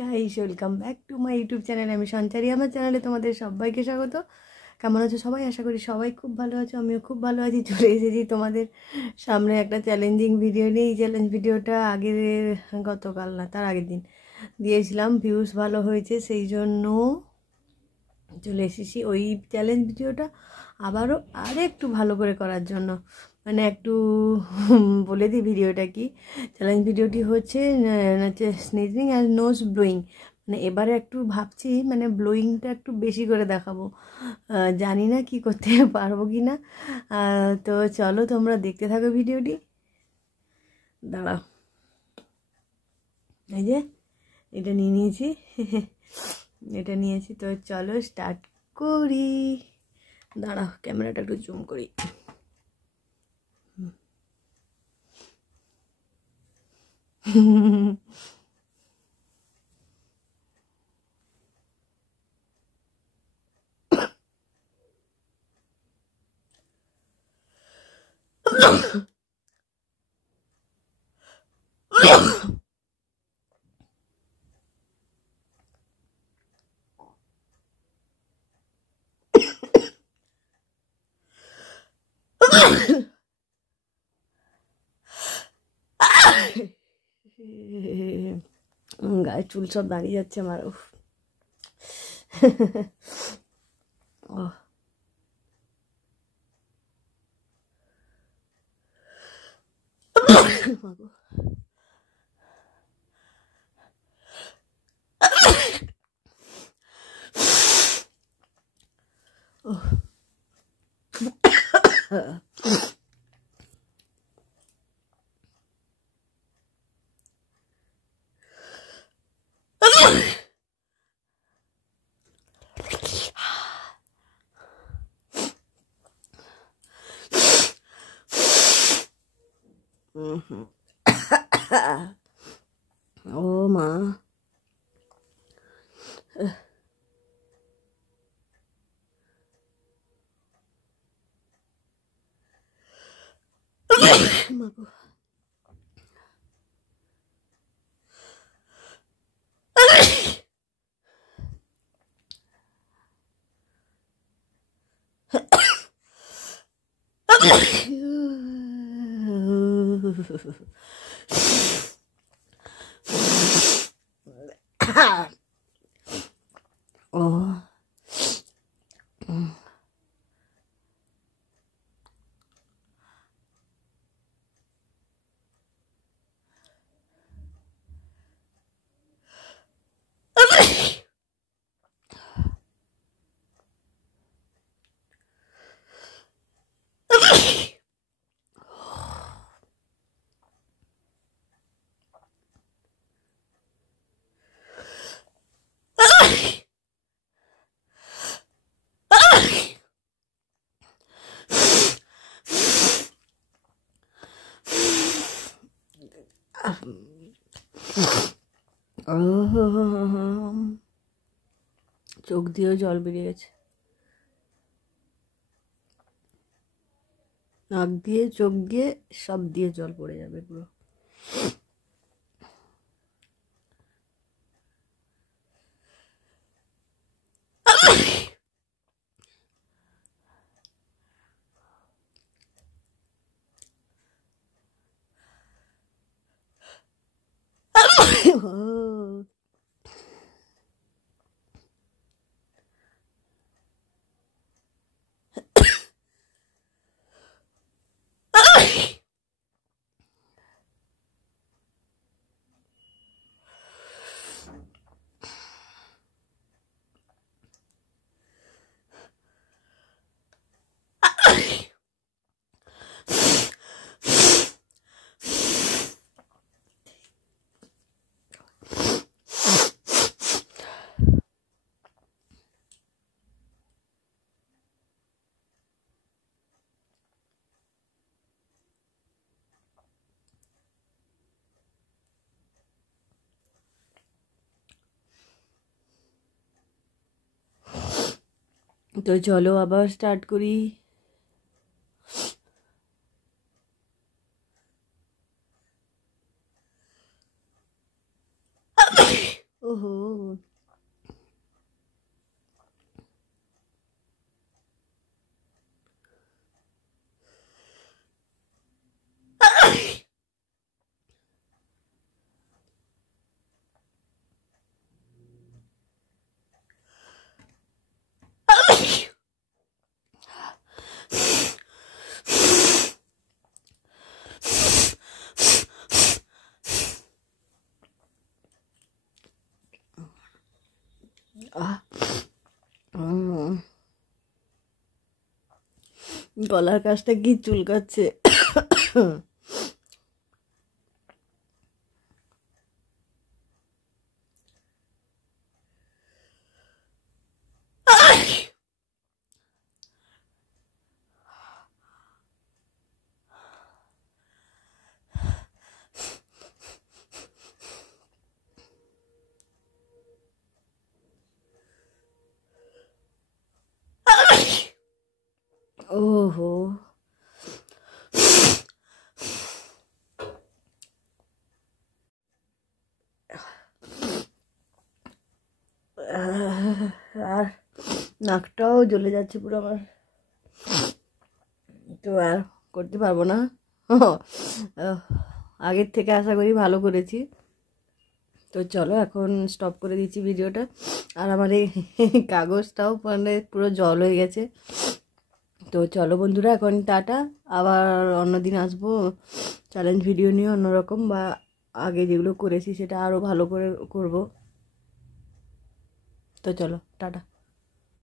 Guys welcome back to my YouTube channel. আমি সঞ্চারী। আমার চ্যানেলে তোমাদের সবাইকে স্বাগত। কেমন আছো সবাই? আশা করি সবাই খুব ভালো আছো, আমিও খুব ভালো আছি। চলে এসেছি তোমাদের সামনে একটা চ্যালেঞ্জিং ভিডিও নিয়ে। এই চ্যালেঞ্জ ভিডিওটা গতকাল না তার আগের দিন দিয়েছিলাম, ভিউজ ভালো হয়েছে, সেই জন্য চলে এসেছি ওই চ্যালেঞ্জ ভিডিওটা আবারও একটু ভালো করে করার জন্য। মানে একটু বলে দিই ভিডিওটা কি। চ্যালেঞ্জ ভিডিওটি হচ্ছে স্নিজিং অ্যান্ড নোজ ব্লোয়িং। মানে এবারে একটু ভাবছি মানে ব্লোয়িংটা একটু বেশি করে দেখাবো। জানি না কি করতে পারবো কি না। তো চলো তোমরা দেখতে থাকো ভিডিওটি। দাঁড়াও, এই যে এটা নিয়ে নিয়েছি এটা নিয়েছি, তো চলো স্টার্ট করি। দাঁড়াও, ক্যামেরাটা একটু জুম করি। গায়ে চুল সব দাঁড়িয়ে যাচ্ছে আমার। ও ও মা, মাগো ও চোখ দিয়েও জল বেরিয়ে গেছে, নাক দিয়ে চোখ দিয়ে সব দিয়ে জল পড়ে যাবে পুরো। তো চলো আবার স্টার্ট করি। ও ওহো, গলার কাছটা কি চুলকাচ্ছে। ওহো, আর নাকটাও জ্বলে যাচ্ছে পুরো আমার, তো আর করতে পারবো না। আগের থেকে আশা করি ভালো করেছি। তো চলো এখন স্টপ করে দিচ্ছি ভিডিওটা। আর আমার এই কাগজটাও মানে পুরো জল হয়ে গেছে। তো চলো বন্ধুরা, এখন টাটা। আবার অন্যদিন আসবো চ্যালেঞ্জ ভিডিও নিয়ে, অন্যরকম, বা আগে যেগুলো করেছি সেটা আরও ভালো করে করব। তো চলো টাটা।